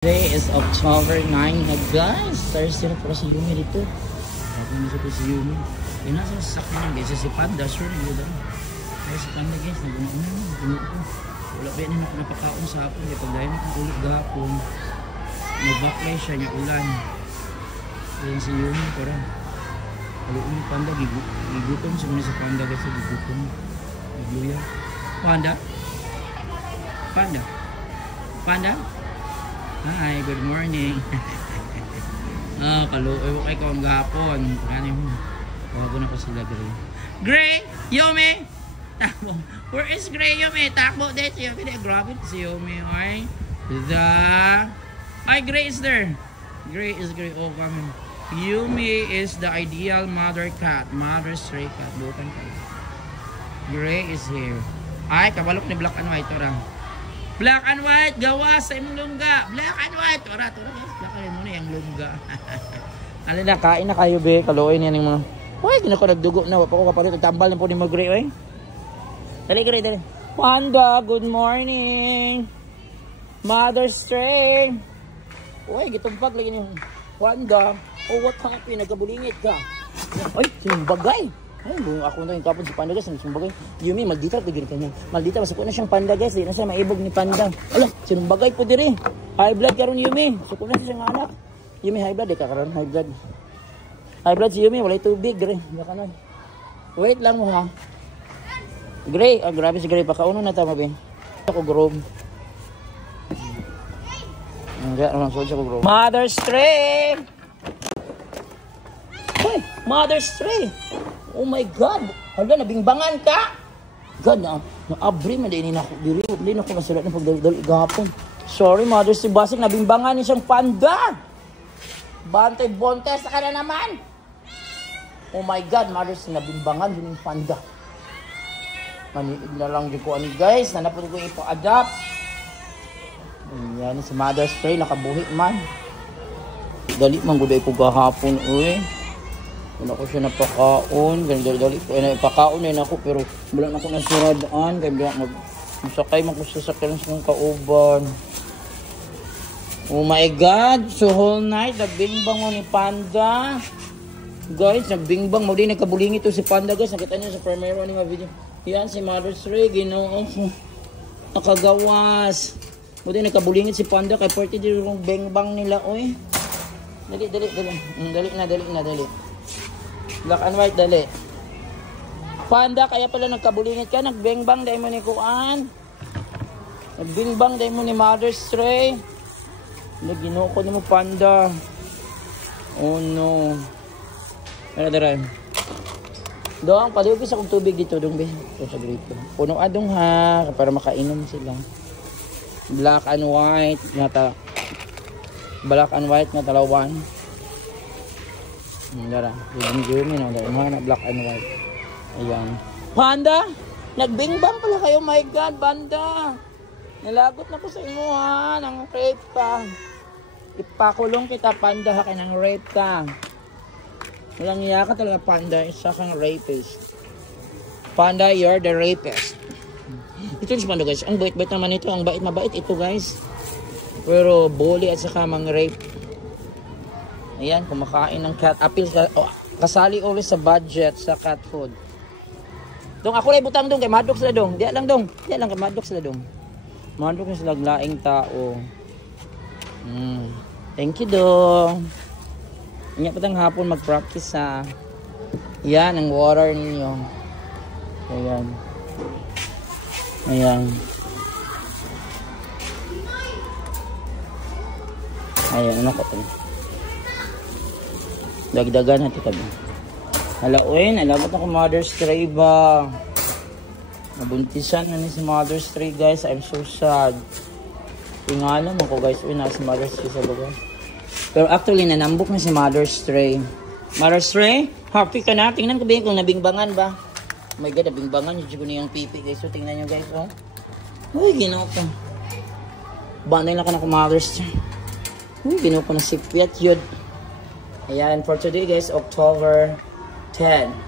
Today is October 9 na guys. Thursday na pala si Yumi dito. Bakit na siya si Yumi? Yung nasa sasakyan niya guys. Si Panda, sure na yun. Ay si Panda guys. Nagunan ko. Wala ba yan na napakaon sa hapon. Kaya pag dahil nakatulog gahapon. Nag-backlay siya niya ulan. Ayan si Yumi. Parang haluin ni Panda. Gigutom siya muna si Panda guys. Gigutom. Gigluya. Panda? Panda? Panda? Hi, good morning. Kaluoy ko kay ko ang gapon. Ano mo? Bago na ko sila Gray. Gray! Yumi! Takbo. Where is Gray, Yumi? Takbo din si Yumi. Grabe si Yumi. Ay, Gray is there. Gray is Gray. Oh, come on. Yumi is the ideal mother cat. Mother stray cat. Bukan ka. Gray is here. Ay, kabalok ni Black and White. Tora. Black and White, gawa sa imong lungga. Black and White. Tora guys. Black and White yung lungga. Alin na, kain na kayo be. Kaluoy niya ng mga... Uy, ginako nagdugo na. Wapa ko kapalit. Tambal na po ni mga Gray. Dali, Gray, dali. Panda, good morning. Mother stray. Uy, gitumpag lagi niyo. Panda. Oh, what happened? Nagkabulingit ka. Uy, sinumbagay. Ay, buong ako na yung kapon si Panda guys. Sinumbagay. Yumi, maldita. Tigil ka niya. Maldita. Masuko na siyang Panda guys. Di na siya maibog ni Panda. Ala, sinumbagay po diri. High blood karon Yumi. Suko na siya ng anak. Yumi, high blood. Di ka karon high blood. High blood si Yumi. Walay tubig. Gray. Baka na. Wait lang mo ha. Gray. Ah, grabe si Gray. Pakauno na tama ba? Ako grob. Hindi. Ano sa ako grob. Mother stray. Hey, Mother stray. Oh my God! Hala, nabingbangan ka! God, na-abri man din ako. Hindi na ako nasulat ng pagdali gahapon. Sorry, Mother si Basik, nabingbangan niya siyang Panda! Bantay bontes ka na naman! Oh my God, Mother si nabingbangan din yung Panda. Maniig na lang din ko ani guys, nanapot ko ipa-adapt. Ayan, si Mother Stray, nakabuhi man. Dali man guday ko gahapon, uy. Wala ko siya napakaon, dali ko na ipakaon na ako pero wala na ako nasuradaan kaya masakay man ko sa sakyan sa kauban. Oh my God, so whole night nagbingbang mo ni Panda. Guys, nagbingbang mo din nagkabuling ito si Panda guys. Nakita niyo sa primero ni mga video. Yan si Mother Stray, ginoo ko. Nakagawas. Mo din nagkabulingit si Panda kay 40 din yung bengbang nila oy. Dali. Dali. Black and White, dali. Panda, kaya pala nagkabulingit ka. Nagbengbang dahil mo ni Kuan. Nagbingbang dahil mo ni Mother Stray. Naginoko ni mo, Panda. Oh no. Dara. Doang, palibis akong tubig dito. Doong, be. Ito sa grito. Puno adong ha. Para makainom sila. Black and White. Black and White na talawan. Dara, yung na black and white. Ayan. Panda, nagbingbang pala kayo. My God, Panda. Nalagot na ko sa inyo ha. Nang rape ka. Ipakulong kita, Panda ha. Kaya nang rape ka. Walang iya ka talaga, Panda. Isa kang rapist. Panda, you're the rapist. Ito si Panda guys. Ang bait-bait naman ito. Ang bait ito guys. Pero bully at saka mang rape. Ayan, kumakain ng cat. Apil, kasali ulit sa budget sa cat food. Dong, ako lang butang dong. Kay madok sila dong. Diyan lang dong. Diyan lang kay madok sila dong. Madok na sila laing tao. Thank you dong. Ingat patang hapon mag-practice ha. Yan, ang water ninyo. Ayan. Ayan, ano ko ito? Dagdagan natin kami. Halauin, alamot ako Mother Stray ba? Nabuntisan na ni si Mother Stray guys. I'm so sad. Tingalan mo ko guys. Uy, nasa Mother Stray sa lugar. Pero actually, nanambok na si Mother Stray. Mother Stray, happy ka na? Tingnan ko ba kung nabingbangan ba? Oh my God, nabingbangan. Yung niyang pipi guys. So, tingnan nyo guys. Oh. Uy, ginawa ko. Banday lang ka na ko Mother Stray. Uy, ginawa ko na si Piat yun. Ayan, for today guys, October 10.